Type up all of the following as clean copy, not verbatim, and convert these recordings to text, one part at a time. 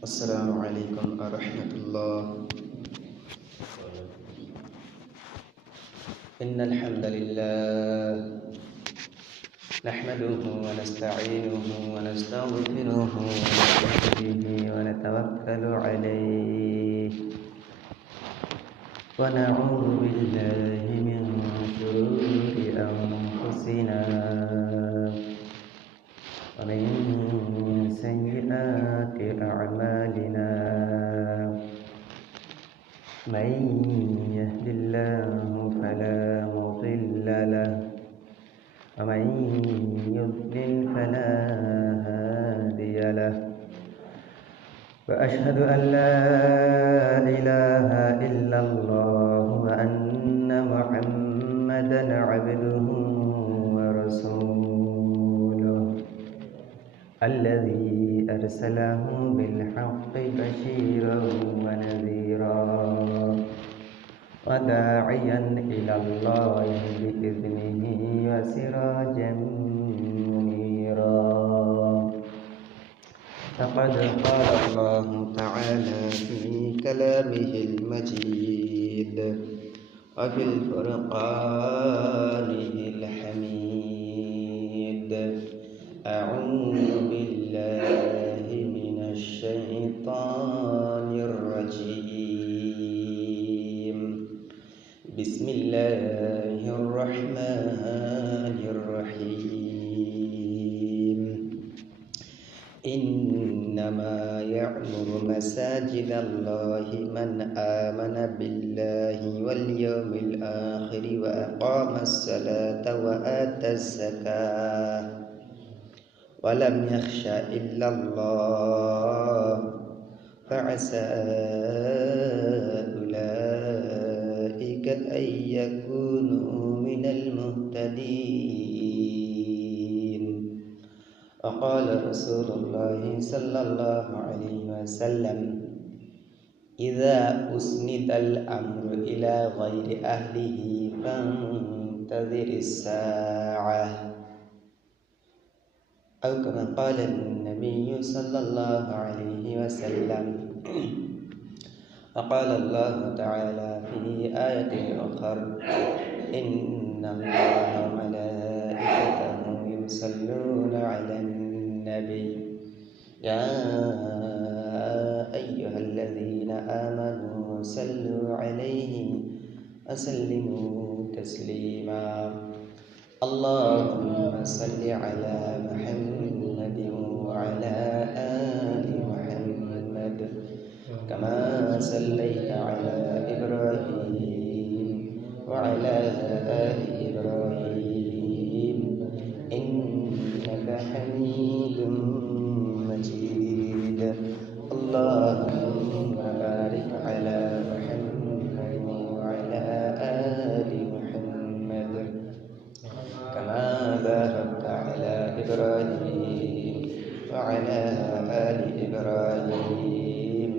السلام عليكم ورحمة الله. إن الحمد لله نحمده ونستعينه ونستغفره ونستهديه ونتوكل عليه ونعوذ بالله من شرور أنفسنا ومن سيئات أعمالنا من يهد الله فلا مضل له ومن يضلل فلا هادي له وأشهد أن لا إله إلا الله وأن محمدا عبده ورسوله الذي أرسله بالحق بشيرا ونذيرا وداعيا إلى الله بإذنه وسراجا منيرا. فقد قال الله تعالى في كلامه المجيد وفي الفرقانه الحميد: أعوذ بالله من الشيطان الرجيم. بسم الله الرحمن الرحيم. إنما يعمر مساجد الله من آمن بالله واليوم الآخر وأقام الصلاة وآتى الزكاة ولم يخش إلا الله فعسى أولئك أن يكونوا من المهتدين. وقال رسول الله صلى الله عليه وسلم: إذا أسند الأمر إلى غير أهله فانتظر الساعة، أو كما قال النبي صلى الله عليه وسلم. وقال الله تعالى في آية أخرى: إن الله وملائكته يصلون على النبي يا أيها الذين آمنوا صلوا عليه وسلموا تسليما. اللهم صل على محمد وعلى آل محمد كما صليت على إبراهيم وعلى آل إبراهيم إنك حميد مجيد. اللهم بارك على محمد وعلى آل محمد كما باركت على إبراهيم وعلى آل إبراهيم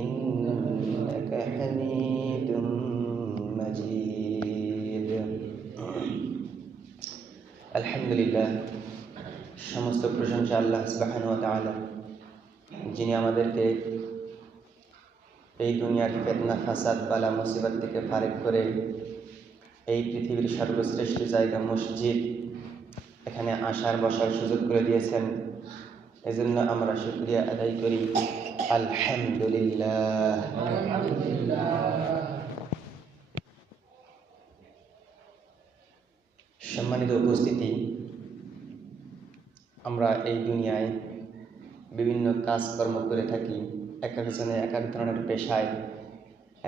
إنك حميد مجيد. আলহামদুলিল্লাহ, সমস্ত প্রশংসা আল্লাহ সুবহানাহু ওয়া তাআলা, যিনি আমাদেরকে এই দুনিয়ার ফিতনা ফাসাদ বালা মুসিবত থেকে ফারেক করে এই পৃথিবীর সর্বশ্রেষ্ঠ জায়গা মসজিদ এখানে আসার বসার সুযোগ করে দিয়েছেন। এজন্য আমরা শুকরিয়া আদায় করি। আলহামদুলিল্লাহ। সম্মানিত উপস্থিতি, আমরা এই দুনিয়ায় বিভিন্ন কাজকর্ম করে থাকি। এক একজনে এক এক ধরনের পেশায়,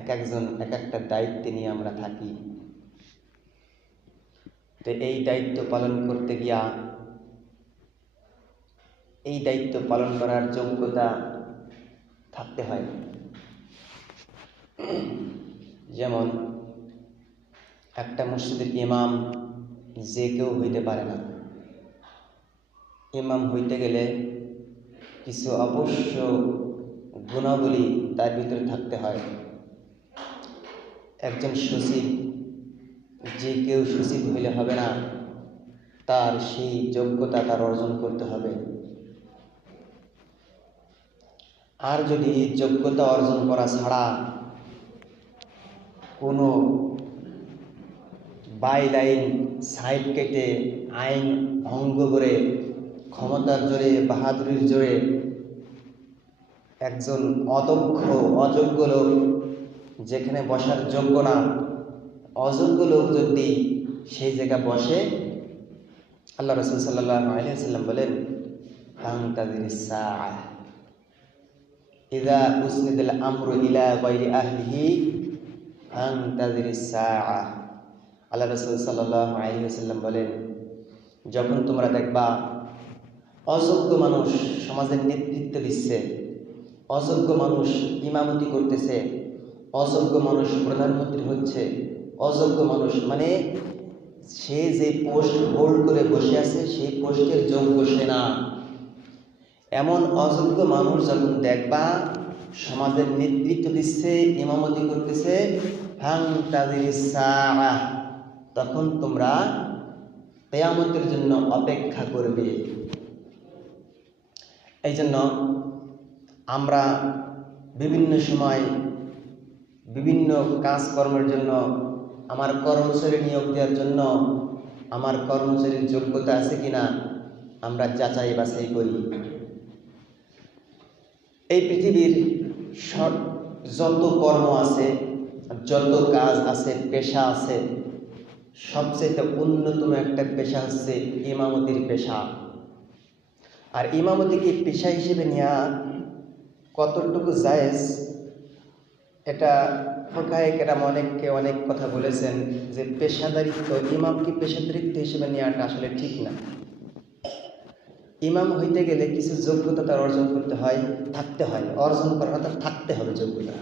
এক একজন এক একটা দায়িত্বে নিয়ে আমরা থাকি। তো এই দায়িত্ব পালন করতে গিয়া এই দায়িত্ব পালন করার যোগ্যতা থাকতে হয়। যেমন একটা মসজিদের ইমাম যে কেউ হইতে পারে না। ইমাম হইতে গেলে কিছু অবশ্য গুণাবলী তার ভিতরে থাকতে হয়। একজন সচিব যে কেউ সচিব হইলে হবে না, তার সেই যোগ্যতা তার অর্জন করতে হবে। আর যদি যোগ্যতা অর্জন করা ছাড়া কোনো বাইলাইন সাইড কেটে আইন ভঙ্গ করে ক্ষমতার জোরে বাহাদুরির জোরে একজন অযোগ্য লোক, যেখানে বসার যোগ্য না, অযোগ্য লোক যদি সেই জায়গা বসে, আল্লাহ রাসূল সাল্লাল্লাহু আলাইহি ওয়াসাল্লাম বলেন, ফান্তাযিরিস সাআহ ইযা উসনিদাল আমরু ইলা গায়রি আহলিহি ফান্তাযিরিস সাআহ। আল্লাহ রাসূল সাল্লাল্লাহু আলাইহি ওয়াসাল্লাম বলেন, যখন তোমরা দেখবা অযোগ্য মানুষ সমাজের নেতৃত্ব দিচ্ছে, অযোগ্য মানুষ ইমামতি করতেছে, অযোগ্য মানুষ প্রধানমন্ত্রী হচ্ছে, অযোগ্য মানুষ মানে সে যে পোস্ট হোল্ড করে বসে আছে সেই পোস্টের যোগ্য সে না, এমন অযোগ্য মানুষ যখন দেখবা সমাজের নেতৃত্ব দিচ্ছে, ইমামতি করতেছে, ফান্তাযিরিস সাআহ, তখন তোমরা কিয়ামতের জন্য অপেক্ষা করবে। এই জন্য আমরা বিভিন্ন সময় বিভিন্ন কাজকর্মের জন্য, আমার কর্মচারী নিয়োগ দেওয়ার জন্য আমার কর্মচারীর যোগ্যতা আছে কিনা আমরা যাচাই বাছাই করি। এই পৃথিবীর যত কর্ম আছে, যত কাজ আছে, পেশা আছে, সবচেয়ে অন্যতম একটা পেশা হচ্ছে ইমামতির পেশা। আর ইমামতিকে পেশা হিসেবে নেওয়া কতটুকু জায়েজ, এটা ফুকাহে কেরাম অনেক কথা বলেছেন যে পেশাদারিত্ব, ইমামকে পেশাদারিত্ব হিসেবে নেওয়াটা আসলে ঠিক না। ইমাম হইতে গেলে কিছু যোগ্যতা তার অর্জন করতে হয়, থাকতে হয়, অর্জন করা তার থাকতে হবে যোগ্যতা।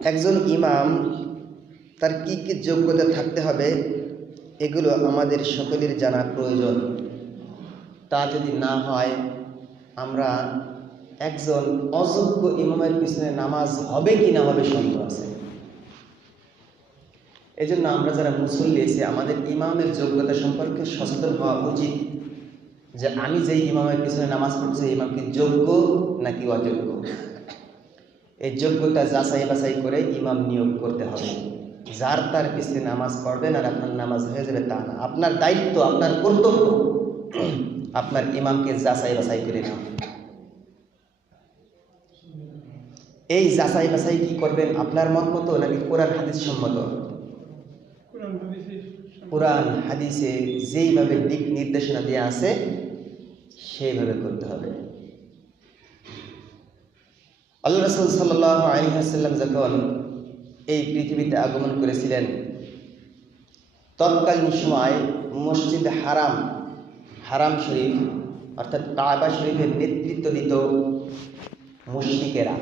একজন ইমাম তার কি কি যোগ্যতা থাকতে হবে এগুলো আমাদের সকলের জানা প্রয়োজন। তা যদি না হয় আমরা একজন অযোগ্য ইমামের পিছনে নামাজ হবে কি না হবে সন্দেহ আছে। এই জন্য আমরা যারা মুসল্লি আছি আমাদের ইমামের যোগ্যতা সম্পর্কে সচেতন হওয়া উচিত, যে আমি যেই ইমামের পিছনে নামাজ পড়ছি ইমাম কি যোগ্য নাকি অযোগ্য। এই যোগ্যতা যাচাই বাছাই করে ইমাম নিয়োগ করতে হবে। যার তার পিছনে নামাজ পড়বেন আর আপনার নামাজ হয়ে যাবে তা না। আপনার দায়িত্ব, আপনার কর্তব্য আপনার ইমামকে যাচাই বাছাই করে নেওয়া। এই যাচাই বাছাই কি করবেন আপনার মত মতো নাকি কোরআন হাদিস সম্মত? কোরআন হাদিসে যেইভাবে দিক নির্দেশনা দেওয়া আছে সেইভাবে করতে হবে। আল্লাহ রাসূল সাল্লাল্লাহু আলাইহি ওয়াসাল্লাম যখন এই পৃথিবীতে আগমন করেছিলেন তৎকালীন সময় মসজিদ হারাম শরীফ অর্থাৎ কাবা শরীফের নেতৃত্ব দিত মুশরিকেরা।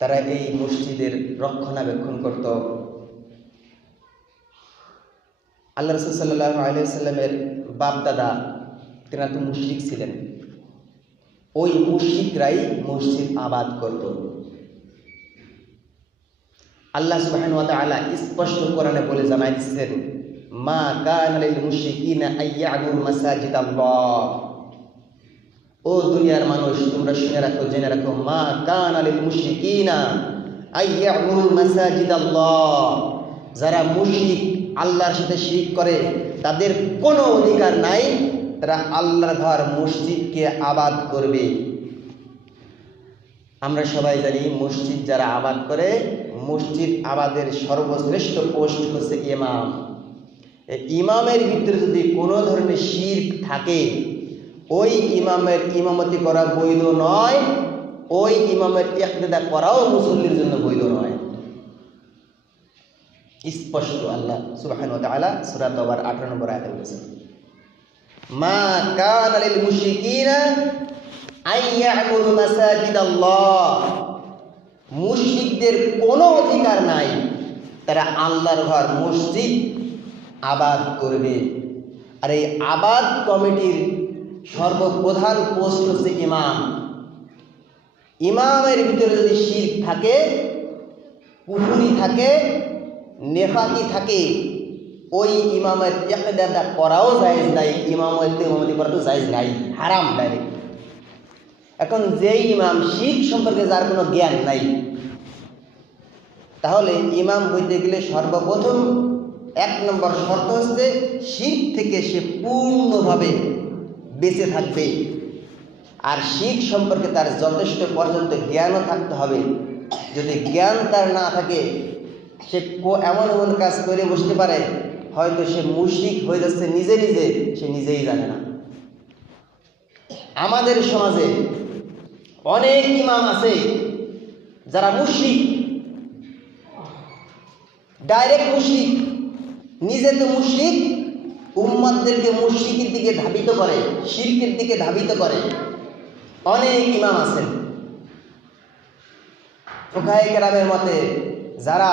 তারা এই মসজিদের রক্ষণাবেক্ষণ করত। আল্লাহ রাসূল সাল্লাল্লাহু আলাইহি ওয়াসাল্লামের বাপ দাদা তেনারা তো মুশরিক ছিলেন, ওই মুশরিকরাই মসজিদ আবাদ করত। আল্লাহ সুবহানাহু ওয়া তাআলা স্পষ্ট কোরআনে বলে জানাই দিচ্ছেন, মা কানা লিল মুশরিকিনা আইয়াবুদু মাসাজিদাল্লাহ। ও দুনিয়ার মানুষ তোমরা শুনে রাখো, জেনে রাখো, মা কানা লিল মুশরিকিনা আইয়াবুদু মাসাজিদাল্লাহ। যারা মুশরিক, আল্লাহর সাথে শিরক করে, তাদের কোনো অধিকার নাই তারা আল্লাহর ঘর মসজিদকে আবাদ করবে। আমরা সবাই জানি মসজিদ যারা আবাদ করে, মসজিদ আবাদের সর্বশ্রেষ্ঠ পোস্ট হচ্ছে ইমাম। ইমামের ভিতরে যদি কোনো ধরনের শিরক থাকে ওই ইমামের ইমামতি করা বৈধ নয়, ওই ইমামের ইক্তেদা করাও মুসল্লির জন্য বৈধ নয়। স্পষ্ট আল্লাহ সুবহানাহু ওয়া তাআলা সূরা তাওবার 18 নম্বর আয়াতে বলেছেন, মা কানা লিল মুশরিকিনা আইয়াবুদু মাসাজিদাল্লাহ। মুশরিকদের কোনো অধিকার নাই তারা আল্লাহর ঘর মসজিদ আবাদ করবে। আর এই আবাদ কমিটির সর্বপ্রধান পোস্ট হচ্ছে ইমাম। ইমামের ভিতরে যদি শিরক থাকে, কুফরি থাকে, নেফাকি থাকে, ওই ইমামের ইক্তেদা করাও জায়েজ নাই, ইমামতি করা তো জায়েজ নাই, হারাম ডাইরেক্ট। এখন যেই ইমাম শিরক সম্পর্কে যার কোনো জ্ঞান নাই, তাহলে ইমাম হইতে গেলে সর্বপ্রথম 1 নম্বর শর্ত হচ্ছে শিরক থেকে সে পূর্ণভাবে বেঁচে থাকবে, আর শিরক সম্পর্কে তার যথেষ্ট পর্যন্ত জ্ঞানও থাকতে হবে। যদি জ্ঞান তার না থাকে, সে এমন এমন কাজ করে বসতে পারে, হয়তো সে মুশরিক হয়ে যাচ্ছে নিজে নিজে, সে নিজেই জানে না। আমাদের সমাজে অনেক ইমাম আছে যারা মুশরিক, ডাইরেক্ট মুশরিক, নিজে তো মুশরিক, উম্মতদেরকে মুশরিকের দিকে ধাবিত করে, শিরকের দিকে ধাবিত করে। অনেক ইমাম আছেন ফুকাহায়ে কেরামের মতে, যারা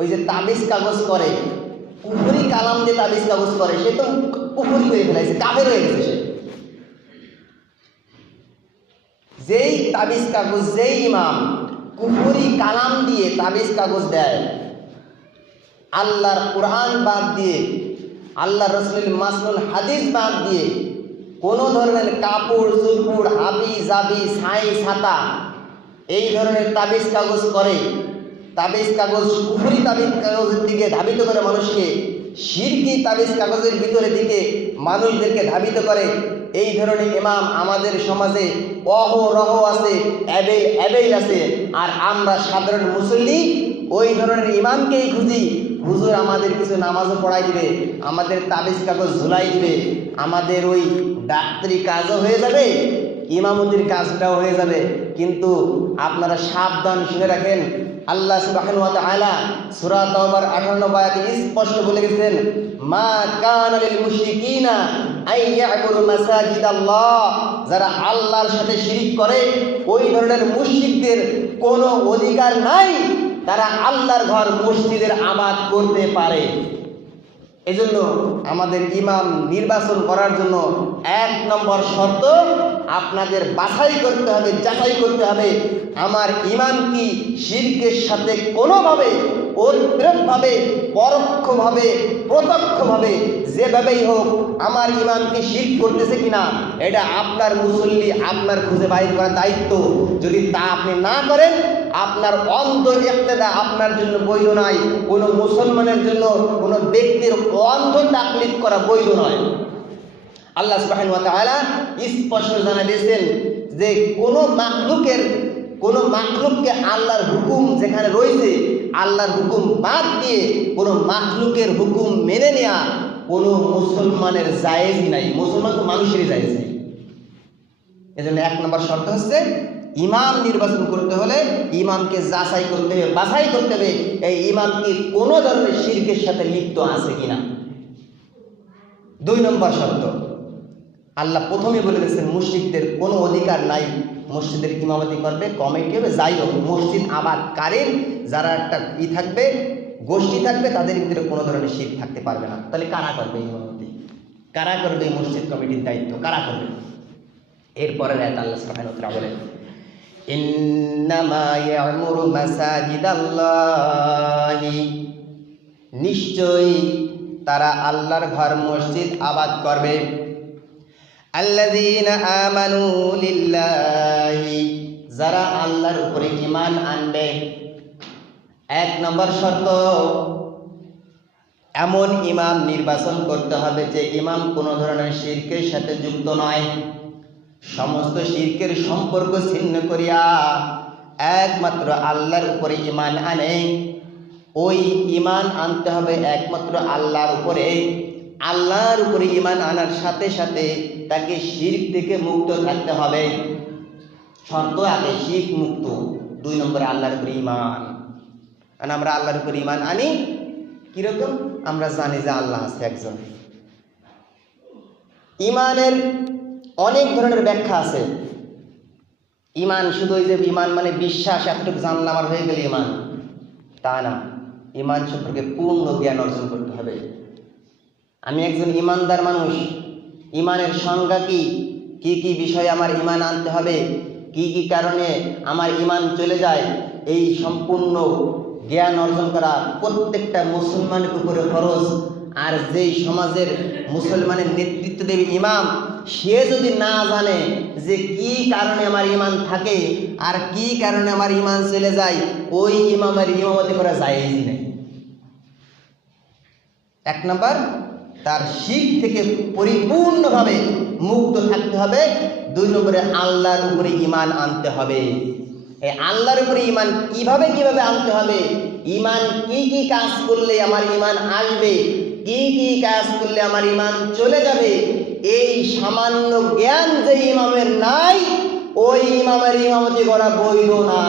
ওই যে তাবিজ কাগজ করে, কুফরি কালাম দিয়ে তাবিজ কাগজ করে, সে তো কুফরি হয়ে ফেলেছে, কাফের হয়ে গেছে সে। যেই তাবিজ কাগজ, যেই ইমাম কুফরি কালাম দিয়ে তাবিজ কাগজ দেয়, আল্লাহর কোরআন বাদ দিয়ে, আল্লাহ রসুলের মাসনুল হাদিস বাদ দিয়ে, কোনো ধরনের কাপড় চুপড়, হাবি জাবি, ছাই ছাতা, এই ধরনের তাবিজ কাগজ করে, তাবিজ কাগজ কুফরি তাবিজ কাগজের দিকে ধাবিত করে মানুষকে, শিরকি তাবিজ কাগজের ভিতরে দিকে মানুষদেরকে ধাবিত করে, এই ধরনের ইমাম আমাদের সমাজে অহরহ আছে, অ্যাবেল আছে। আর আমরা সাধারণ মুসল্লি ওই ধরনের ইমামকেই খুঁজি, হুজুর আমাদের কিছু নামাজও পড়াই দিবে, আমাদের তাবিজ কাগজ ঝুলাই দিবে, আমাদের ওই ডাক্তারি কাজও হয়ে যাবে, ইমামতির কাজটাও হয়ে যাবে। কিন্তু আপনারা সাবধান শুনে রাখেন, আল্লাহ সুবহানাহু ওয়া তাআলা সূরা তাওবার 58 আয়াতে স্পষ্ট বলে গেছেন, মা কানা লিল মুশরিকিনা আই ইয়াবুদু মাসাজিদাল্লাহ, যারা আল্লাহর সাথে শিরক করে ওই ধরনের মুশরিকদের কোনো অধিকার নাই তারা আল্লাহর ঘর মসজিদের আবাদ করতে পারে। এজন্য আমাদের ইমাম নির্বাচন করার জন্য 1 নম্বর শর্ত আপনাদের বাছাই করতে হবে, যাচাই করতে হবে, আমার ইমাম কি শিরকের সাথে কোনোভাবে, ওতপ্রোতভাবে, পরোক্ষভাবে, প্রত্যক্ষভাবে, যেভাবেই হোক আমার ইমাম কি শিরক করতেছে কিনা, এটা আপনার মুসল্লি আপনার খুঁজে বাইর করার দায়িত্ব। যদি তা আপনি না করেন, আপনার অন্ধ ইক্তেদা আপনার জন্য বৈধ নয়, কোনো মুসলমানের জন্য কোনো ব্যক্তির অন্ধ তাকলিদ করা বৈধ নয়। আল্লাহ সুবহানাহু ওয়া তাআলা স্পষ্ট জানা দিয়েছেন যে কোনো মাখলুককে আল্লাহর হুকুম যেখানে রয়েছে, আল্লাহর হুকুম বাদ দিয়ে কোনো মাখলুকের হুকুম মেনে নেওয়া কোনো মুসলমানের জায়েজই নাই। মুসলমান তো মানুষেরই জায়েজ নেই। এজন্য 1 নম্বর শর্ত হচ্ছে ইমাম নির্বাচন করতে হলে ইমামকে যাচাই করতে হবে, বাছাই করতে হবে, এই ইমাম কি কোনো ধরনের শিরকের সাথে লিপ্ত আছে কিনা। 2 নম্বর শর্ত, আল্লাহ প্রথমে বলে দিয়েছেন মুশরিকদের কোনো অধিকার নাই মসজিদের ইমামতি করবে, কমিটি হবে, যাই হোক মসজিদ আবাদকারীর যারা একটা থাকবে, গোষ্ঠী থাকবে, তাদের ভিতরে কোনো ধরনের শিরক থাকতে পারবে না। তাহলে কারা করবে ইমামতি, কারা করবে মসজিদ কমিটির দায়িত্ব, কারা করবে? এরপরে আয়াত আল্লাহ সুবহানাহু ওয়া তাআলা বলেন, ইন্নামা ইয়ামুরু মাসাজিদাল্লাহি, নিশ্চয়ই তারা আল্লাহর ঘর মসজিদ আবাদ করবে, আল্লাযীনা আমানু লিল্লাহি, যারা আল্লাহর উপরে ঈমান আনবে। 1 নম্বর শর্ত, এমন ইমাম নির্বাচন করতে হবে যে ইমাম কোনো ধরনের শিরকের সাথে যুক্ত নয়, সমস্ত শিরকের সম্পর্ক ছিন্ন করিয়া একমাত্র আল্লাহর উপরে ঈমান আনে। ওই ঈমান আনতে হবে একমাত্র আল্লাহর উপরে। আল্লাহর উপরে ঈমান আনার সাথে সাথে তাকে শিরক থেকে মুক্ত থাকতে হবে। শর্ত আগে শিরক মুক্ত, 2 নম্বরে আল্লাহর উপরে ঈমান। আর আমরা আল্লাহর উপরে ঈমান আনি কিরকম? আমরা জানি যে আল্লাহ আছে একজন। ঈমানের অনেক ধরনের ব্যাখ্যা আছে। ঈমান শুধু ওই যে ঈমান মানে বিশ্বাস, এতটুকু জানলাম আর হয়ে গেল ঈমান, তা না। ঈমান সম্পর্কে পূর্ণ জ্ঞান অর্জন করতে হবে। আমি একজন ঈমানদার মানুষ, ঈমানের সংজ্ঞা কি, কি কি বিষয়ে আমার ঈমান আনতে হবে, কি কি কারণে আমার ঈমান চলে যায়, এই সম্পূর্ণ জ্ঞান অর্জন করা প্রত্যেকটা মুসলমানের উপরে ফরজ। আর যেই সমাজের মুসলমানের নেতৃত্ব দেবে ইমাম, সে যদি না জানে যে কি কারণে আমার ইমান থাকে আর কি কারণে আমার ইমান চলে যায়, ওই ইমামের ইমামতি করা জায়েজ নেই। এক নম্বর, তার শিরক থেকে পরিপূর্ণভাবে মুক্ত থাকতে হবে। দুই নম্বরে আল্লাহর উপরে ইমান আনতে হবে। এই আল্লাহর উপরে ইমান কিভাবে আনতে হবে, ইমান কি কাজ করলে আমার ইমান আসবে, কি কাজ করলে আমার ইমান চলে যাবে, এই সামান্য জ্ঞান যে ইমামের নাই, ওই ইমামের ইমামতি করা বৈধ না,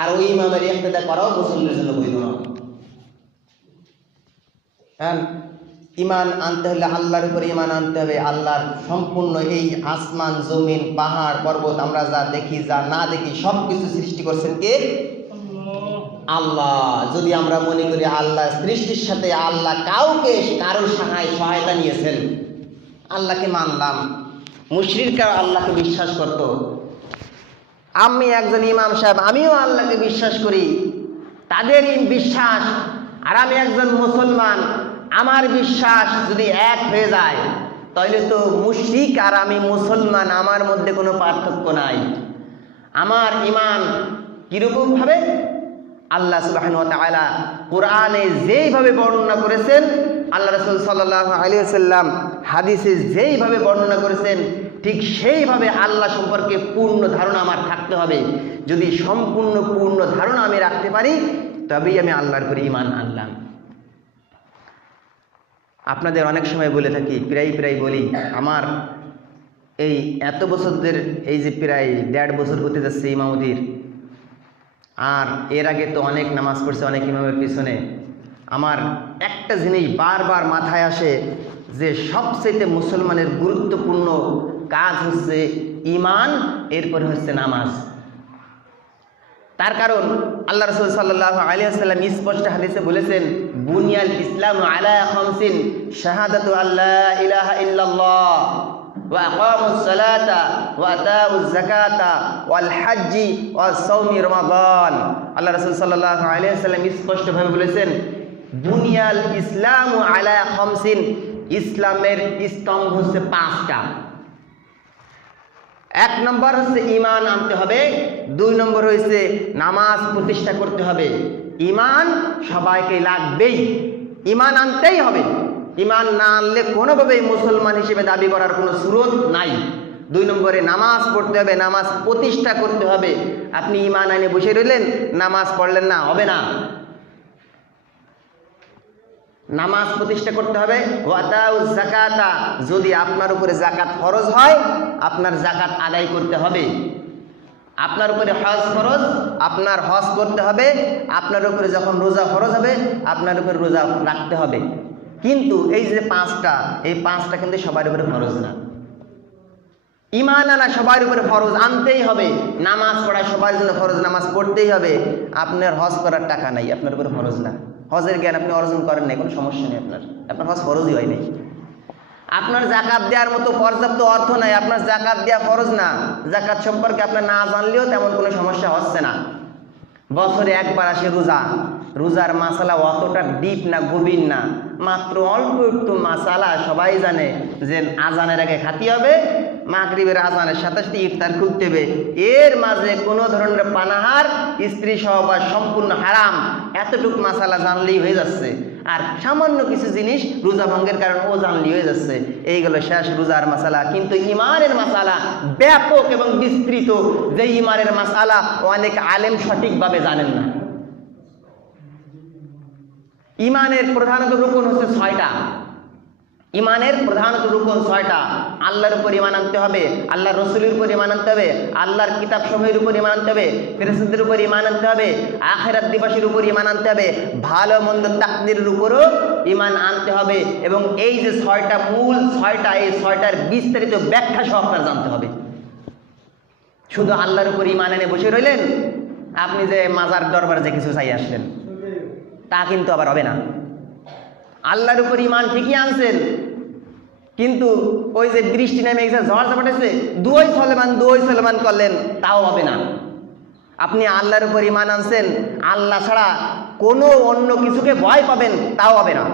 আর ওই ইমামের ইক্তেদা করাও মুসল্লির জন্য বৈধ না। হ্যাঁ, ইমান আনতে হলে আল্লাহর উপরে ইমান আনতে হবে। আল্লাহর সম্পূর্ণ এই আসমান, জমিন, পাহাড়, পর্বত, আমরা যা দেখি যা না দেখি সব কিছু সৃষ্টি করছেন কে? আল্লাহ। যদি আমরা মনে করি আল্লাহ সৃষ্টির সাথে আল্লাহ কারোর সহায়তা নিয়েছেন, আল্লাহকে মানলাম। মুশরিকরা আল্লাহকে বিশ্বাস করত। আমি একজন ইমাম সাহেব, আমিও আল্লাহকে বিশ্বাস করি, তাদের বিশ্বাস আর আমি একজন মুসলমান, আমার বিশ্বাস যদি এক হয়ে যায়, তাহলে তো মুশরিক আর আমি মুসলমান, আমার মধ্যে কোনো পার্থক্য নাই। আমার ইমান কিরকম ভাবে? আল্লাহ সুবহানাহু ওয়া তাআলা কোরআনে যেইভাবে বর্ণনা করেছেন, আল্লাহ রাসূল সাল্লাল্লাহু আলাইহি ওয়াসাল্লাম হাদিসে যেইভাবে বর্ণনা করেছেন, ঠিক সেইভাবে আল্লাহ সম্পর্কে পূর্ণ ধারণা আমার থাকতে হবে। যদি পূর্ণ ধারণা আমি রাখতে পারি, তবেই আমি আল্লাহর উপরে ঈমান আনলাম। আপনাদের অনেক সময় বলে থাকি, প্রায় বলি, আমার এই এত বছরদের এই যে প্রায় 1.5 বছর হতে যাচ্ছে ইমামতির, আর এর আগে তো অনেক নামাজ পড়ছে অনেক ইমামের পিছনে। আমার একটা জিনিস বারবার মাথায় আসে যে সবচেয়ে মুসলমানের গুরুত্বপূর্ণ কাজ হচ্ছে ঈমান, এরপরে হচ্ছে নামাজ। তার কারণ আল্লাহ রাসূল সাল্লাল্লাহু আলাইহি ওয়াসাল্লাম স্পষ্ট হাদিসে বলেছেন, বুনিয়াল ইসলামু আলা খামসিন, শাহাদাতু আল্লা ইলাহা ইল্লাল্লাহ ওয়া আকামুস সালাতা ওয়া আতাউজ যাকাতা ওয়াল হজ্জি ওয়া সাওমি রমাদান। আল্লাহ রাসূল সাল্লাল্লাহু আলাইহি ওয়াসাল্লাম স্পষ্টভাবে বলেছেন, বুনিয়াল ইসলামু আলা খামসিন, ইসলামের স্তম্ভ হচ্ছে 5টা। 1 নম্বর হচ্ছে ঈমান আনতে হবে, 2 নম্বর হচ্ছে নামাজ প্রতিষ্ঠা করতে হবে। ঈমান সবাইকে লাগবেই, ঈমান আনতেই হবে। ঈমান না আনলে কোনোভাবেই মুসলমান হিসেবে দাবি করার কোনো সুযোগ নাই। 2 নম্বরে নামাজ পড়তে হবে, নামাজ প্রতিষ্ঠা করতে হবে। আপনি ঈমান আনে বসে রইলেন, নামাজ পড়লেন না, হবে না। নামাজ প্রতিষ্ঠা করতে হবে। ওয়াতাউজ যাকাতা, যদি আপনার উপরে যাকাত ফরজ হয়, আপনার যাকাত আদায় করতে হবে। আপনার উপরে হজ ফরজ, আপনার হজ করতে হবে। আপনার উপরে যখন রোজা ফরজ হবে, আপনার উপরে রোজা রাখতে হবে। কিন্তু এই যে 5টা, এই 5টা কিন্তু সবার উপরে ফরজ না। ঈমান আনা সবার উপরে ফরজ, আনতেই হবে। নামাজ পড়া সবার জন্য ফরজ, নামাজ পড়তেই হবে। আপনার হজ করার টাকা নাই, আপনার উপরে ফরজ না। হজের জ্ঞান আপনি অর্জন করেন নাই, কোনো সমস্যা নেই, আপনার হজ ফরজই হয় নাই। আপনার যাকাত দেওয়ার মতো পর্যাপ্ত অর্থ নাই, আপনার যাকাত দেওয়া ফরজ না। যাকাত সম্পর্কে আপনার না জানলেও তেমন কোনো সমস্যা হচ্ছে না। বছরে একবার আসে রোজা, রোজার মাসালা অতটা ডিপ না, গভীর না, মাত্র অল্প একটু মাসালা। সবাই জানে যে আজানের আগে খাতি হবে, মাগরিবের আজানের সাথে সাথে ইফতার খুলতে হবে। এর মাঝে কোনো ধরনের পানাহার, স্ত্রী সহবাস সম্পূর্ণ হারাম, এতটুকু মাসালা জানলেই হয়ে যাচ্ছে। আর সামান্য কিছু জিনিস রোজা ভঙ্গের কারণ ও জানলেই হয়ে যাচ্ছে। এইগুলো শেষ রোজার মাসালা। কিন্তু ঈমানের মাসালা ব্যাপক এবং বিস্তৃত, যে ঈমানের মাসালা অনেক আলেম সঠিকভাবে জানেন না। ঈমানের প্রধানত রুকন হচ্ছে 6টা। ঈমানের প্রধানত রুকন 6টা। আল্লাহর উপর ঈমান আনতে হবে, আল্লাহর রাসূলের উপর ঈমান আনতে হবে, আল্লাহর কিতাব সমূহের উপর ঈমান আনতে হবে, ফেরেশতাদের উপর ঈমান আনতে হবে, আখিরাত দিবসের উপর ঈমান আনতে হবে, ভালো মন্দ তাকদীরের উপরও ঈমান আনতে হবে। এবং এই যে 6টা মূল 6টা, এই 6টার বিস্তারিত ব্যাখ্যা সহ আপনার জানতে হবে। শুধু আল্লাহর উপর ঈমান এনে বসে রইলেন, আপনি যে মাজার দরবারে যে কিছু চাই আসলেন, তা কিন্তু আবার হবে না। আল্লাহর উপর ঈমান ঠিকই আনছেন, কিন্তু ওই যে বৃষ্টি নেমে গেছে, ঝড় ঝাপটাছে, দুই সলেমান করলেন, তাও হবে না। আপনি আল্লাহর উপর ঈমান আনছেন, আল্লাহ ছাড়া কোনো অন্য কিছুকে ভয় পাবেন, তাও হবে না।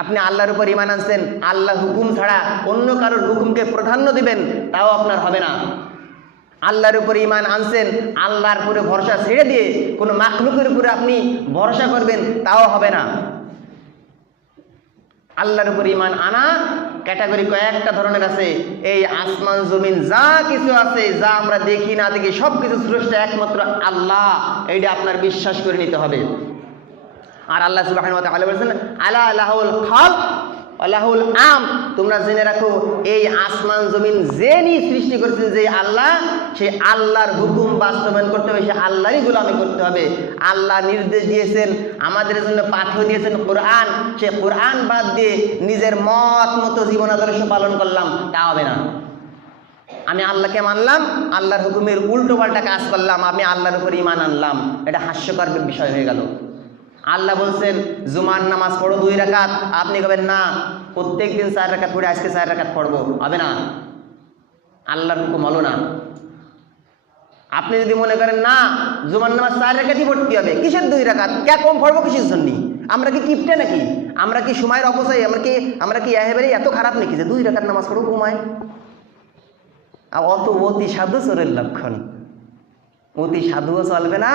আপনি আল্লাহর উপর ঈমান আনছেন, আল্লাহ হুকুম ছাড়া অন্য কারোর হুকুমকে প্রাধান্য দিবেন, তাও আপনার হবে না। আল্লাহর উপর ঈমান আনছেন, আল্লাহর উপরে ভরসা ছেড়ে দিয়ে কোনো মাখলুকের উপরে আপনি ভরসা করবেন, তাও হবে না। আল্লাহর উপর ঈমান আনা ক্যাটাগরি কয়েকটা ধরনের আছে। এই আসমান জমিন যা কিছু আছে, যা আমরা দেখি না দেখি, সব কিছু স্রষ্টা একমাত্র আল্লাহ, এইটা আপনার বিশ্বাস করে নিতে হবে। আর আল্লাহ সুবহানাহু ওয়া তাআলা বলেছেন, আলা লাহুল খালক ওয়া লাহুল আমর, তোমরা জেনে রাখো এই আসমান জমিন যিনি সৃষ্টি করেছেন, যে আল্লাহ, সেই আল্লাহর হুকুম বাস্তবায়ন করতে হবে, সে আল্লাহরই গোলামি করতে হবে। আল্লাহ নির্দেশ দিয়েছেন, আমাদের জন্য পাথেয় দিয়েছেন কোরআন, সে কোরআন বাদ দিয়ে নিজের মত মতো জীবন আদর্শ পালন করলাম, তা হবে না। আমি আল্লাহকে মানলাম, আল্লাহর হুকুমের উল্টো পাল্টা কাজ করলাম, আমি আল্লাহর উপর ঈমান আনলাম, এটা হাস্যকর বিষয় হয়ে গেল। আল্লাহ বলছেন জুমার নামাজ পড়ো 2 রাকাত, আপনি কবেন না প্রত্যেক দিন 4 রাকাত পড়ে আজকে 4 রাকাত পড়বো, হবে না, আল্লাহর হুকুম হলো না। আপনি যদি মনে করেন না জুমার নামাজ 4 রাকাতই পড়তে হবে, কিসের 2 রাকাত, কে কম পড়বো কিসের জন্য? আমরা কি কিপটে নাকি? আমরা কি সময়ের অপচয়? আমরা কি একেবারে এত খারাপ নাকি যে 2 রাকাত নামাজ পড়বো ঘুমায়? অত অতি সাধু চোরের লক্ষণ। অতি সাধুও চলবে না,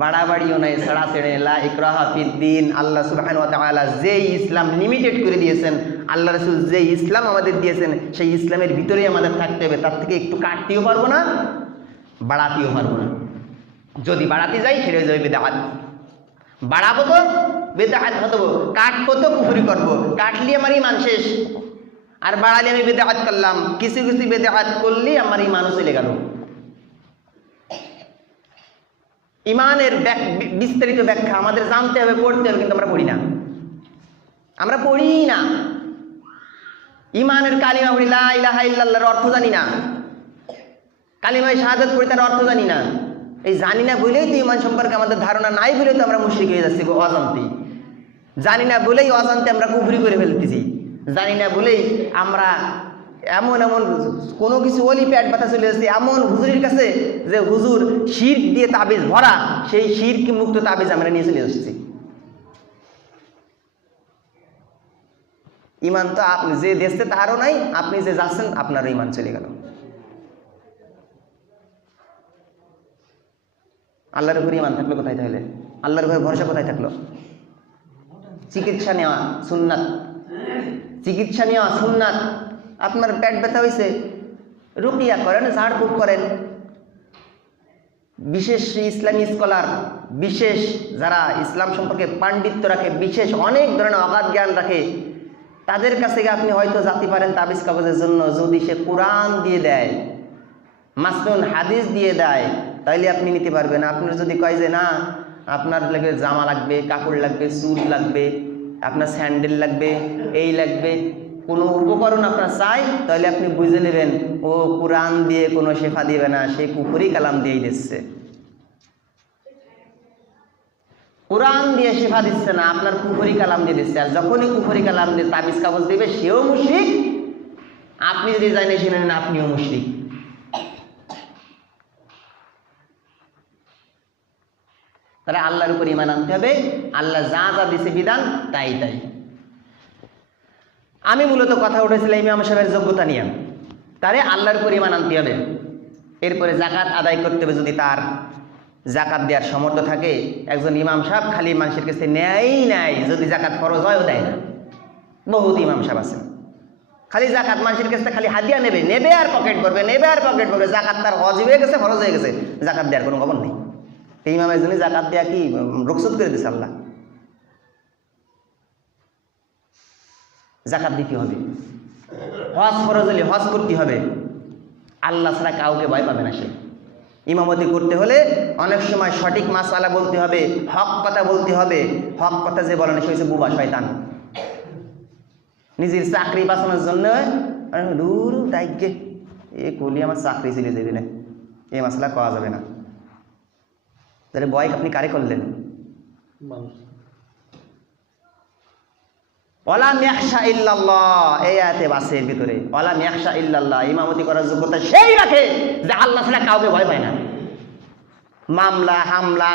বাড়াবাড়িও নাই, ছাড়া ছেড়ে লা ইকরাহা ফিদ্দিন। আল্লাহ সুবহানাহু ওয়া তাআলা যেই ইসলাম লিমিটেড করে দিয়েছেন, আল্লাহ রাসূল যেই ইসলাম আমাদের দিয়েছেন, সেই ইসলামের ভিতরেই আমাদের থাকতে হবে। তার থেকে একটু কাটতেও পারবো না, বাড়াতেও পারবো না। যদি বাড়াতে যাই সেটা হয়ে যাবে বিদআত। বাড়াবো তো বিদআত হতো, কাটবো তো কুফরি করবো, কাটলে আমার ঈমান শেষ, আর বাড়ালে আমি বিদআত করলাম। কিছু কিছু বিদআত করলে আমার ঈমানও চলে গেল। ঈমানের বিস্তারিত ব্যাখ্যা আমাদের জানতে হবে, পড়তে হবে, কিন্তু আমরা পড়ি না, আমরা পড়ি না। ঈমানের কালিমা পড়ি, লা ইলাহা ইল্লাল্লাহর অর্থ জানি না, কালিমায়ে শাহাদাত পড়ি, তার অর্থ জানি না। এই জানি না বলেই তো ঈমান সম্পর্কে আমাদের ধারণা নাই, বলেই তো আমরা মুশরিক হয়ে যাচ্ছি অজান্তেই। জানি না বলেই অজান্তে আমরা কুফরি করে ফেলতেছি। জানি না বলেই আমরা এমন এমন কোনো কিছু ওলি পেট ব্যথা চলে যাচ্ছে এমন হুজুরের কাছে, যে হুজুর শিরক দিয়ে তাবিজ ভরা, সেই শিরক মুক্ত তাবিজ আমরা নিয়ে চলে যাচ্ছি। ঈমান তো আপনি যে দেখছে তারও নাই, আপনি যে যাচ্ছেন আপনারও ঈমান চলে গেল। আল্লাহর উপর ঈমান থাকলো কোথায় তাহলে? আল্লাহর উপরে ভরসা কোথায় থাকলো? চিকিৎসা নেওয়া সুন্নাত, চিকিৎসা নেওয়া সুন্নাত। আপনার পেট ব্যথা হয়েছে, রুকিয়া করেন, ঝাড়ফুঁক করেন। বিশেষ ইসলামী স্কলার, বিশেষ যারা ইসলাম সম্পর্কে পাণ্ডিত্য রাখে, বিশেষ অনেক ধরনের অগাধ জ্ঞান রাখে, তাদের কাছে আপনি হয়তো যেতে পারেন তাবিজ কাগজের জন্য। যদি সে কোরআন দিয়ে দেয়, মাসনুন হাদিস দিয়ে দেয়, তাইলে আপনি নিতে পারবেন। আপনার যদি কয় যে না আপনার লাগবে জামা লাগবে, কাপড় লাগবে, চুল লাগবে, আপনার স্যান্ডেল লাগবে, এই লাগবে, কোনো উপকরণ আপনার চাই, তাহলে আপনি বুঝে নেবেন ও কোরআন দিয়ে কোনো শেফা দিবে না, সে কুফরি কালাম দিয়েই দিচ্ছে। কোরআন দিয়ে শেফা দিচ্ছে না, আপনার কুফরি কালাম দিয়ে দিচ্ছে। আর যখনই কুফরি কালাম দিয়ে তাবিজ কাগজ দিবে, সেও মুশরিক। আপনি যদি জানেন শুনেন, আপনিও মুশরিক। তাহলে আল্লাহর উপর ঈমান আনতে হবে, আল্লাহ যা যা দিছে বিধান তাই তাই। আমি মূলত কথা উঠেছিলাম ইমাম সাহেবের যোগ্যতা নিয়ে। তাহলে আল্লাহর উপর ঈমান আনতে হবে। এরপরে জাকাত আদায় করতে হবে, যদি তার জাকাত দেওয়ার সামর্থ্য থাকে। একজন ইমাম সাহেব খালি মানুষের কাছে নেয়, যদি জাকাত ফরজ হয়ও দেয় না। বহুত ইমাম সাহেব আছেন খালি জাকাত মানুষের কাছে খালি হাদিয়া নেবে আর পকেট করবে, নেবে আর পকেট করবে। জাকাত তার ওয়াজিব হয়ে গেছে, ফরজ হয়ে গেছে, জাকাত দেওয়ার কোনো খবর নেই। এই ইমামের জন্য জাকাত দেওয়া কি রুখসত করে দিয়েছে আল্লাহ? জাকাত দিতে হবে। হজ ফরজ হলে হজ করতে হবে। আল্লাহ ছাড়া কাউকে ভয় পাবে না সে। ইমামতি করতে হলে অনেক সময় সঠিক মাসআলা বলতে হবে, হক কথা বলতে হবে। হক কথা যে বলে না সে হচ্ছে বুবা শয়তান। নিজের চাকরি বাঁচানোর জন্য দূর দায়িত্বে এ করলে আমার চাকরি চলে যাবে না, এই মাসলা করা যাবে না। তাহলে ভয় আপনি কারে করলেন? ওয়ালা ইয়াখশা ইল্লাল্লাহ, এই আয়াতে বাসের ভিতরে ওয়ালা ইয়াখশা ইল্লাল্লাহ, ইমামতি করার যোগ্যতা সেই রাখে যে আল্লাহ ছাড়া কাউকে ভয় পায় না। মামলা হামলা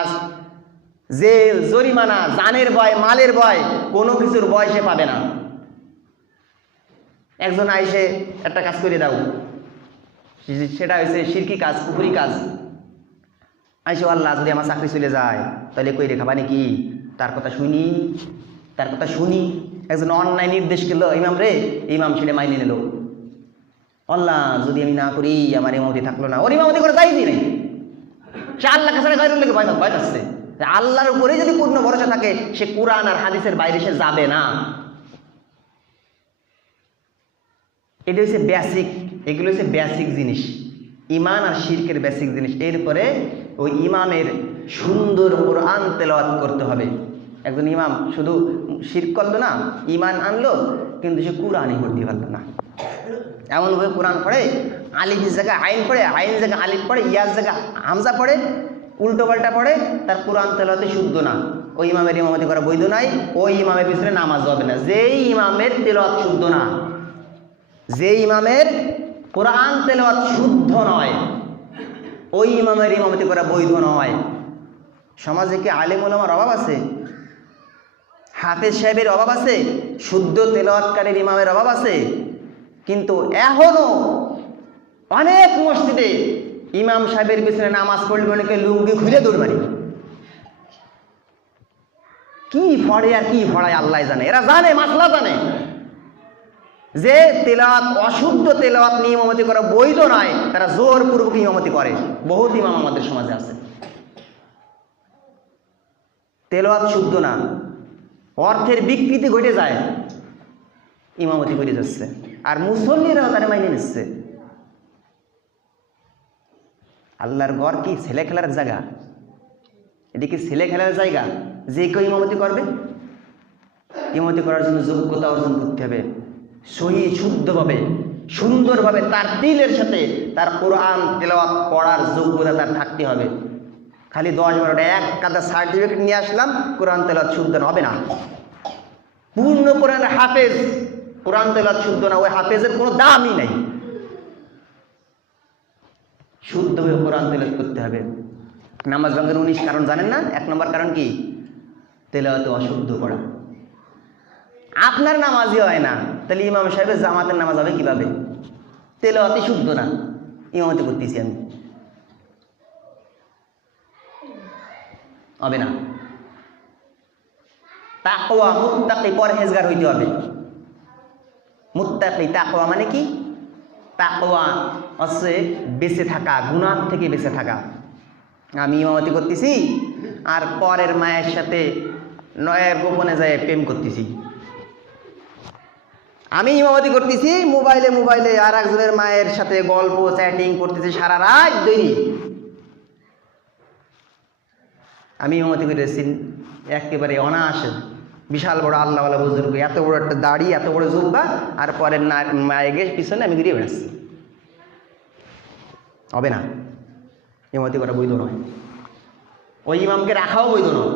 জেল, জরিমানা, জানের ভয়, মালের ভয়, কোনো কিছুর ভয় সে পাবে না। একজন আইসে একটা কাজ করে দাও, সেটা হয়েছে শিরকি কাজ, কুফরি কাজ। আইসে আল্লাহ যদি আমার চাকরি চলে যায় তাহলে কই রেখা মানে কি, তার কথা শুনি। একজন অন্যায় নির্দেশ করলো, ইমাম রে, ইমাম সেটা মাইনে নিল। আল্লাহ যদি আমি না করি আমার ইমামতি থাকলো না, ওর ইমামতি করে যাইনি নেই, সে আল্লাহ কাছে গায়ের লোকে ভয় পাচ্ছে। আল্লাহর উপরে যদি পূর্ণ ভরসা থাকে সে কোরআন আর হাদিসের বাইরে সে যাবে না। এটা হচ্ছে বেসিক, এগুলো হচ্ছে বেসিক জিনিস, ইমান আর শিরকের বেসিক জিনিস। এরপরে ওই ইমামের সুন্দর কোরআন তেলাওয়াত করতে হবে। একজন ইমাম শুধু শিরক করলো না, ইমান আনলো, কিন্তু সে কোরআনই পড়তে পারলো না। এমনভাবে কোরআন পড়ে, আলিফের জায়গায় আইন পড়ে, আইন জায়গায় আলিফ পড়ে, ইয়ার জায়গায় হামজা পড়ে, উল্টো পাল্টা পড়ে, তার কোরআন তেলাওয়াতে শুদ্ধ না। ওই ইমামের ইমামতি করা বৈধ নাই, ওই ইমামের পিছনে নামাজ হবে না। যেই ইমামের তেলাওয়াত শুদ্ধ না, যে ইমামের কোরআন তেলাওয়াত শুদ্ধ নয়, ওই ইমামের ইমামতি করা বৈধ নয়। সমাজে কি আলেম ওলামার অভাব আছে? হাফেজ সাহেবের অভাব আছে? শুদ্ধ তেলাওয়াতকারীর ইমামের অভাব আছে? কিন্তু এখনো অনেক মসজিদে ইমাম সাহেবের পিছনে নামাজ পড়লে অনেকে লুঙ্গি খুলে দৌড় মারি। কি পড়ে আর কি পড়ায় আল্লাহ জানে। এরা জানে, মাসলা জানে যে তেলাওয়াত, অশুদ্ধ তেলাওয়াত নিয়ে ইমামতি করা বৈধ নয়, তারা জোরপূর্বক ইমামতি করে। বহুত ইমাম আমাদের সমাজে আছে, তেলাওয়াত শুদ্ধ না, অর্থের বিকৃতি ঘটে যায়, ইমামতি করে যাচ্ছে, আর মুসল্লিরাও তারা মাইনে নিচ্ছে। আল্লাহর ঘর কি ছেলে খেলার জায়গা? এটি কি ছেলে খেলার জায়গা যে কেউ ইমামতি করবে? ইমামতি করার জন্য যোগ্যতা অর্জন করতে হবে, সহি শুদ্ধভাবে, সুন্দরভাবে, তার দিলের সাথে তার কোরআন তেলাওয়াত পড়ার যোগ্যতা তার থাকতে হবে। খালি 10-12টা এক কাদা সার্টিফিকেট নিয়ে আসলাম, কোরআন তেলাওয়াত শুদ্ধ হবে না। পূর্ণ কোরআনের হাফেজ, কোরআন তেলাওয়াত শুদ্ধ না, ওই হাফেজের কোনো দামই নাই। শুদ্ধভাবে কোরআন তেলাওয়াত করতে হবে। নামাজ ভাঙার 19 কারণ জানেন না? 1 নম্বর কারণ কি? তেলাওয়াতে অশুদ্ধ করা। আপনার নামাজই হয় না, তাহলে ইমাম সাহেবের জামাতের নামাজ হবে কিভাবে? তেলাওয়াতই শুদ্ধ না, ইমামতি করতেছি আমি, হবে না। তাকওয়া, মুত্তাকি, পরহেজগার হইতে হবে। মুত্তাকি, তাকওয়া মানে কি? তাকওয়া হচ্ছে বেঁচে থাকা, গুনাহ থেকে বেঁচে থাকা। আমি ইমামতি করতেছি আর পরের মায়ের সাথে নয়ের গোপনে যায় প্রেম করতেছি। আমি ইমামতি করতেছি মোবাইলে আর একজনের মায়ের সাথে গল্প চ্যাটিং করতেছি সারা রাত দেরি। আমি ইমামতি করেছি একেবারে অনায়াসে, বিশাল বড় আল্লাহওয়ালা বুজুর্গ, এত বড় একটা দাড়ি, এত বড় জুব্বা, আর পরের মায়ের পিছনে আমি ঘুরিয়ে বেড়াচ্ছি। হবে না, ইমামতি করা বৈধ নয়। ওই ইমামকে রাখাও বৈধ নয়।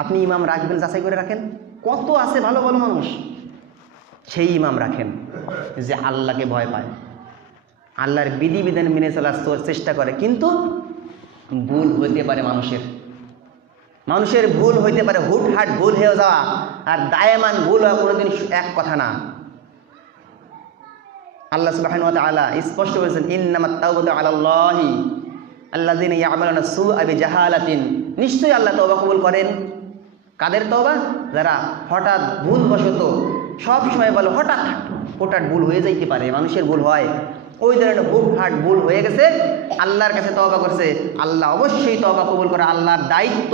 আপনি ইমাম রাখবেন, যাচাই করে রাখেন। কত আছে ভালো ভালো মানুষ, সেই ইমাম রাখেন যে আল্লাহকে ভয় পায়, আল্লাহর বিধিবিধান মেনে চলার চেষ্টা করে। কিন্তু ভুল হইতে পারে, মানুষের ভুল হইতে পারে, হুটহাট ভুল হয়ে যাওয়া আর দায়মান ভুল হওয়া কোনোদিন এক কথা না। আল্লাহ সুবহানাহু ওয়া তাআলা স্পষ্ট বলেছেন, ইন্নামাত তাওবাতু আলাল্লাহি আল্লাযিনা ইয়া'মালুনা সুআ বিজাহালাতিন। নিশ্চয়ই আল্লাহ তওবা কবুল করেন। কাদের তওবা? যারা হঠাৎ ভুলবশত, সব সময় বলো হঠাৎ ভুল হয়ে যাইতে পারে, মানুষের ভুল হয়, ওই ধরনের হুটহাট ভুল হয়ে গেছে, আল্লাহর কাছে তওবা করছে, আল্লাহ অবশ্যই তওবা কবুল করা আল্লাহর দায়িত্ব।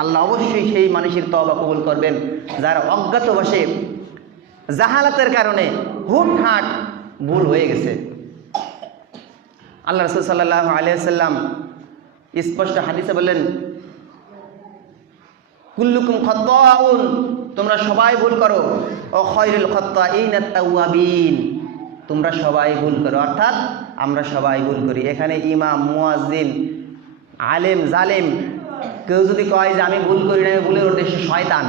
আল্লাহ অবশ্যই সেই মানুষের তওবা কবুল করবেন যারা অজ্ঞাতবশে, জাহালাতের কারণে হুটহাট ভুল হয়ে গেছে। আল্লাহ রাসূল সাল্লাল্লাহু আলাইহি ওয়াসাল্লাম স্পষ্ট হাদিসে বলেন, কুল্লুকুম খাত্তাউন, তোমরা সবাই ভুল করো, ও খায়রুল খাত্তাইনাত তাওয়াবিন, তোমরা সবাই ভুল করো, অর্থাৎ আমরা সবাই ভুল করি। এখানে ইমাম, মুয়াজ্জিন, আলেম, জালেম কেউ যদি কয় যে আমি ভুল করি না, ভুলের উদ্দেশ্য শয়তান।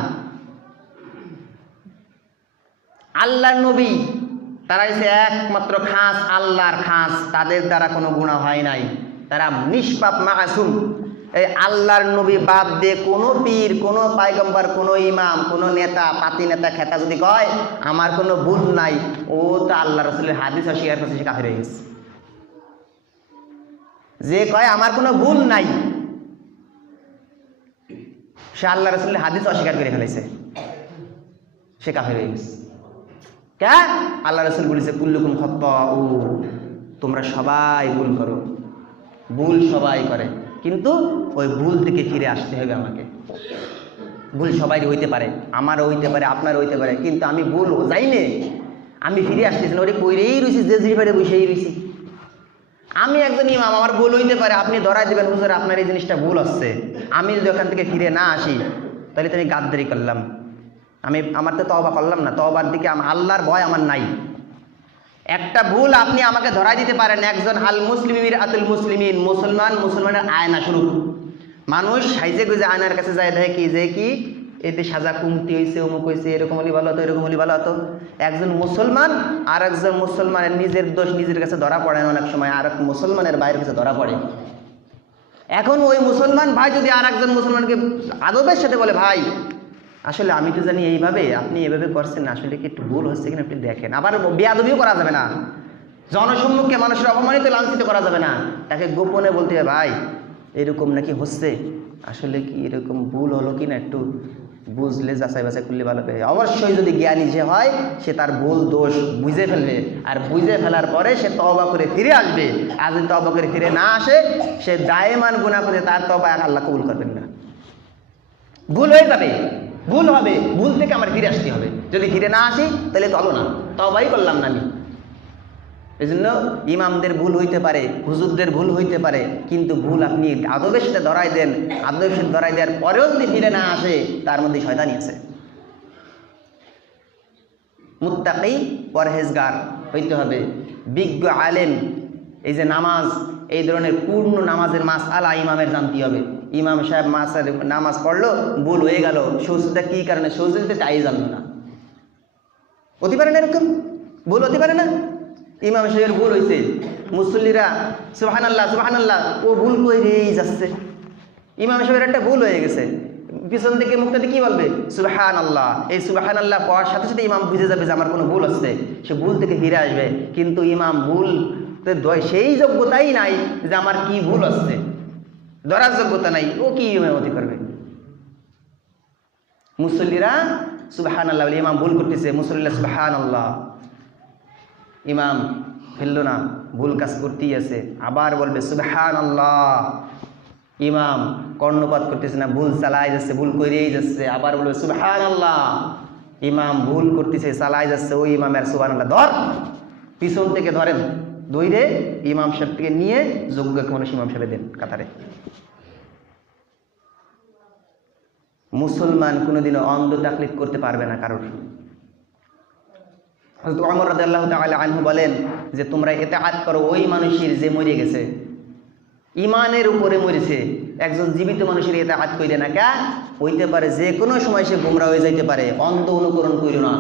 আল্লাহর নবী তারা হচ্ছে একমাত্র খাস, আল্লাহর খাস, তাদের দ্বারা কোনো গুনাহ হয় নাই, তারা নিষ্পাপ, মাসুম। এই আল্লাহর নবী বাদ দিয়ে কোনো পীর, কোনো পায়গম্বর, কোনো ইমাম, কোনো নেতা, পাতি নেতা খেতা যদি কয় আমার কোনো ভুল নাই, ও তো আল্লাহ রাসূলের হাদিস অস্বীকার করছে, সে কাফের হয়ে গেছে। যে কয় আমার কোনো ভুল নাই, সে আল্লাহ রাসূলের হাদিস অস্বীকার করে ফেলেছে, সে কাফের হয়ে গেছে। কে? আল্লাহ রাসূল বলেছে কুল্লুকুম খাত্তাউ, তোমরা সবাই ভুল করো, ভুল সবাই করে, কিন্তু ওই ভুল থেকে ফিরে আসতে হবে আমাকে। ভুল সবাই হইতে পারে, আমারও হইতে পারে, আপনারও হইতে পারে, কিন্তু আমি ভুল যাইনি, আমি ফিরে আসতেছি না, ওরে কইরেই রয়েছি, যে জিনিসটা বসেই রয়েছি। আমি একজন ইমাম, আমার ভুল হইতে পারে, আপনি ধরাই দেবেন হুজুর আপনার এই জিনিসটা ভুল হচ্ছে, আমি যদি ওখান থেকে ফিরে না আসি তাহলে তো আমি গাদ্দারি করলাম, আমি আমার তো তওবা করলাম না, তওবার দিকে আল্লাহর ভয় আমার নাই। একটা ভুল আপনি আমাকে ধরাই দিতে পারেন, একজন আল মুসলিমির আতুল মুসলিমিন, মুসলমান মুসলমানের আয়না শুরু। মানুষ সাইজে গুজে আয়নার কাছে যায়, দেখে কি যে কি এতে সাজা কুমতি হয়েছে, অমুক হয়েছে, এরকম হলে ভালো হতো, এরকম হলে ভালো হতো। একজন মুসলমান আর একজন মুসলমানের নিজের দোষ নিজের কাছে ধরা পড়ে না, অনেক সময় আর এক মুসলমানের বাইরের কাছে ধরা পড়ে। এখন ওই মুসলমান ভাই যদি আর একজন মুসলমানকে আদবের সাথে বলে, ভাই আসলে আমি তো জানি এইভাবে, আপনি এভাবে করছেন, আসলে কি একটু ভুল হচ্ছে কিনা আপনি দেখেন। আবার বেয়াদবিও করা যাবে না, জনসম্মুখে মানুষের অপমানিত লাঞ্ছিত করা যাবে না, তাকে গোপনে বলতে হবে, ভাই এরকম নাকি হচ্ছে, আসলে কি এরকম ভুল হলো কি না একটু বুঝলে যাচাই বাছাই করলে ভালো হবে। অবশ্যই যদি জ্ঞানী যে হয় সে তার ভুল দোষ বুঝে ফেলবে, আর বুঝে ফেলার পরে সে তওবা করে ফিরে আসবে। আর যদি তওবা করে ফিরে না আসে, সে দায়মান গুনাহ করে, তার তওবা আল্লাহ কবুল করবেন না। ভুল হয়ে যাবে, ভুল হবে, ভুল থেকে আমার ফিরে আসতে হবে। যদি ফিরে না আসি তাহলে তো হলো না, তওবাই করলাম না আমি। এই জন্য ইমামদের ভুল হইতে পারে, হুজুরদের ভুল হইতে পারে, কিন্তু ভুল আপনি আদবের সাথে ধরাই দেন, আদবের সাথে ধরাই দেওয়ার পরেও যদি ফিরে না আসে, তার মধ্যে শয়তানি আছে। মুত্তাকি পরহেজগার হইতে হবে, বিজ্ঞ আলেম। এই যে নামাজ, এই ধরনের পূর্ণ নামাজের মাসআলা ইমামের জানতে হবে। ইমাম সাহেব নামাজ পড়লো, ভুল হয়ে গেল, সুজদা কি কারণে সুজদা তাই জানলো না, হতে পারে না, এরকম ভুল হতে পারে না। ইমাম সাহেবের ভুল হয়েছে, মুসল্লিরা সুবহানাল্লাহ সুবহানাল্লাহ, ও ভুল করেই যাচ্ছে। ইমাম সাহেবের একটা ভুল হয়ে গেছে, পিছন থেকে মুখটাতে কি বলবে? সুবহানাল্লাহ। এই সুবহানাল্লাহ পড়ার সাথে সাথে ইমাম বুঝে যাবে যে আমার কোনো ভুল হচ্ছে, সে ভুল থেকে ফিরে আসবে। কিন্তু ইমাম ভুল সেই যোগ্যতাই নাই যে আমার কি ভুল হচ্ছে, ধরার যোগ্যতা নাই, ও কি ইমামতি করবে? মুসল্লিরা সুবহানাল্লাহ বলে, ইমাম ভুল করতেছে, মুসল্লিরা সুবহানাল্লাহ, ইমাম ফেললো না, ভুল কাজ করতেই আছে, আবার বলবে সুবহানাল্লাহ। ইমাম কর্ণপাত করতেছে না, ভুল চালাই যাচ্ছে, ভুল করেই যাচ্ছে, আবার বলবে সুবহানাল্লাহ। ইমাম ভুল করতেছে, চালাই যাচ্ছে, ওই ইমামের সুবহানাল্লাহ ধর, পিছন থেকে ধরেন, দৌড়ে ইমাম সাহেব থেকে নিয়ে যোগ্য মানুষ ইমাম সাহেব দেন কাতারে। মুসলমান কোনোদিনও অন্ধ তাকলিদ করতে পারবে না কারোর। হযরত ওমর রাদিয়াল্লাহু তাআলা আনহু বলেন যে তোমরা ইতাআত করো ওই মানুষের যে মরে গেছে, ইমানের উপরে মরেছে। একজন জীবিত মানুষের ইতাআত কইরে না, কে হইতে পারে যে কোনো সময় সে গোমরা হয়ে যাইতে পারে, অন্ধ অনুকরণ কইরো না,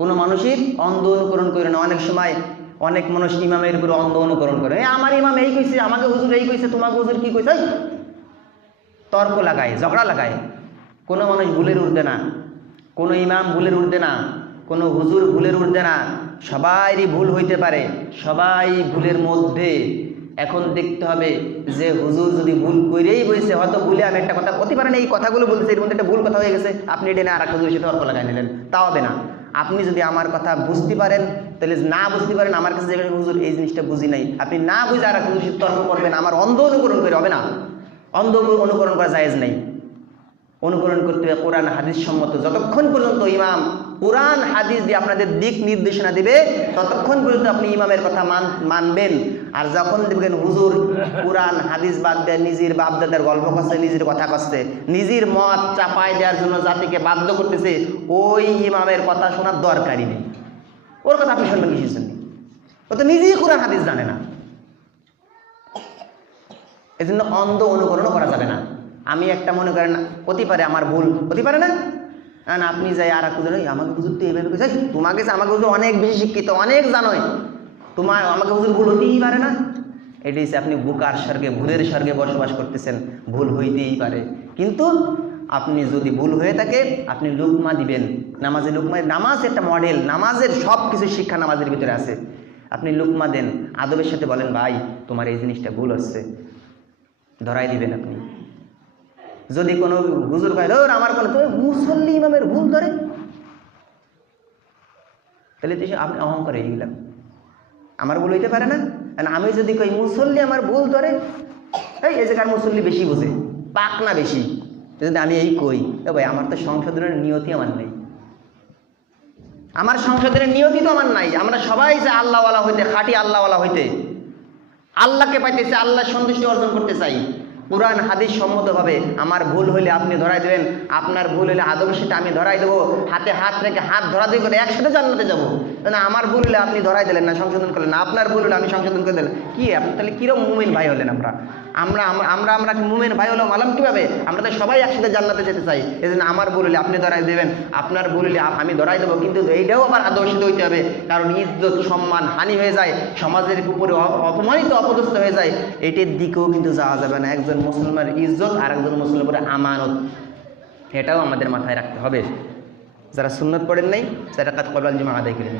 কোনো মানুষের অন্ধ অনুকরণ কইরো না। অনেক সময় অনেক মানুষ ইমামের উপরে অন্ধ অনুকরণ করে, আমার ইমাম এই কইছে, আমাকে হুজুর এই কইছে, তোমাকে হুজুর কি কইছে, তর্ক লাগায়, ঝগড়া লাগায়। কোনো মানুষ ভুলের উঠবে না, কোনো ইমাম ভুলের উঠবে না, কোনো হুজুর ভুলের উঠবে না, সবাইরই ভুল হইতে পারে, সবাই ভুলের মধ্যে। এখন দেখতে হবে যে হুজুর যদি ভুল করেই বলছে, হয়তো ভুলে আমি একটা কথা হতে পারে না, এই কথাগুলো বলছে, এর মধ্যে একটা ভুল কথা হয়ে গেছে, আপনি এটা না আর একটা হুজুরের সাথে তর্ক লাগাই নিলেন, তাও হবে না। আপনি যদি আমার কথা বুঝতে পারেন, তাহলে না বুঝতে পারেন, আমার কাছে যে হুজুর এই জিনিসটা বুঝি নাই, আপনি না বুঝে আর একটা হুজুরের সাথে তর্ক করবেন, আমার অন্ধ অনুকরণ করে হবে না। অন্ধ অনুকরণ করা জায়েজ নেই। অনুকরণ করতে হবে কোরআন হাদিস সম্মত। যতক্ষণ পর্যন্ত ইমাম কোরআন হাদিস দিয়ে আপনাদের দিক নির্দেশনা দিবে, ততক্ষণ পর্যন্ত আপনি ইমামের কথা মানবেন। আর যখন দেখবেন হুজুর কোরআন হাদিস বাদ দেয়, নিজের বাপদাদার গল্প করছে, নিজের কথা করছে, নিজের মত চাপায় দেওয়ার জন্য জাতিকে বাধ্য করতেছে, ওই ইমামের কথা শোনার দরকারই নেই। ওর কথা আপনি শুনবেন কিসের জন্য? ও তো নিজেই কোরআন হাদিস জানে না। এই জন্য অন্ধ অনুকরণও করা যাবে না। আমি একটা মনে করেন হতে পারে আমার ভুল, হতে পারে না, না আপনি যাই আর এক হুজুর, আমাকে হুজুর তো এইভাবে কইছে, তোমাকে আমাকে হুজুর অনেক বেশি শিক্ষিত, অনেক জানোই, তোমার আমাকে হুজুর ভুল হতেই পারে না। এটি হচ্ছে আপনি বুকার স্বর্গে, ভুলের স্বর্গে বসবাস করতেছেন। ভুল হইতেই পারে, কিন্তু আপনি যদি ভুল হয়ে থাকে আপনি লুকমা দিবেন। নামাজে লুকমা, নামাজ একটা মডেল, নামাজের সব কিছু শিক্ষা নামাজের ভিতরে আছে। আপনি লুকমা দেন, আদবের সাথে বলেন ভাই তোমার এই জিনিসটা ভুল হচ্ছে, ধরাই দিবেন আপনি। যদি কোনো হুজুর কয় আমার কোনো মুসল্লি ইমামের ভুল ধরে, তাহলে তো আপনি অহংকার হয়ে গেলাম, আমার ভুল হইতে পারে না। আমি যদি কই মুসল্লি আমার ভুল ধরে, এই জায়গার মুসল্লি বেশি বোঝে, পাক না বেশি, যদি আমি এই কই ভাই আমার তো সংশোধনের নিয়তি আমার নেই, আমার সংশোধনের নিয়তি তো আমার নাই। আমরা সবাই যে আল্লাহওয়ালা হইতে, খাঁটি আল্লাহওয়ালা হইতে, আল্লাহকে পাইতেছে, আল্লাহ সন্তুষ্টি অর্জন করতে চাই কোরআন হাদিস সম্মতভাবে। আমার ভুল হইলে আপনি ধরাই দেবেন, আপনার ভুল হইলে আদবের সাথে আমি ধরাই দেবো, হাতে হাত রেখে হাত ধরাধরি করে একসাথে জান্নাতে যাবো। না আমার ভুল হলে আপনি ধরাই দিলেন না, সংশোধন করলেন না, আপনার ভুল হলে আমি সংশোধন করে দিলেন, কি আপনি তাহলে কিরকম মুমিন ভাই হলেন? আমরা আমরা আমরা আমরা মুমিন ভাই হলাম আলাম কিভাবে? আমরা তো সবাই একসাথে জান্নাতে যেতে চাই। এই জন্য আমার ভুল হলে আপনি ধরাই দেবেন, আপনার ভুল হলে আমি ধরাই দেবো, কিন্তু এইটাও আবার আদর্শিত হইতে হবে, কারণ ইজ্জত সম্মান হানি হয়ে যায়, সমাজের উপরে অপমানিত অপদস্থ হয়ে যায়, এটির দিকেও কিন্তু যাওয়া যাবে না। একজন মুসলমানের ইজ্জত আর একজন মুসলমানের আমানত, এটাও আমাদের মাথায় রাখতে হবে। যারা সুন্নত পড়েন নাই সেটা কাজ করবেন, যে আদায় করে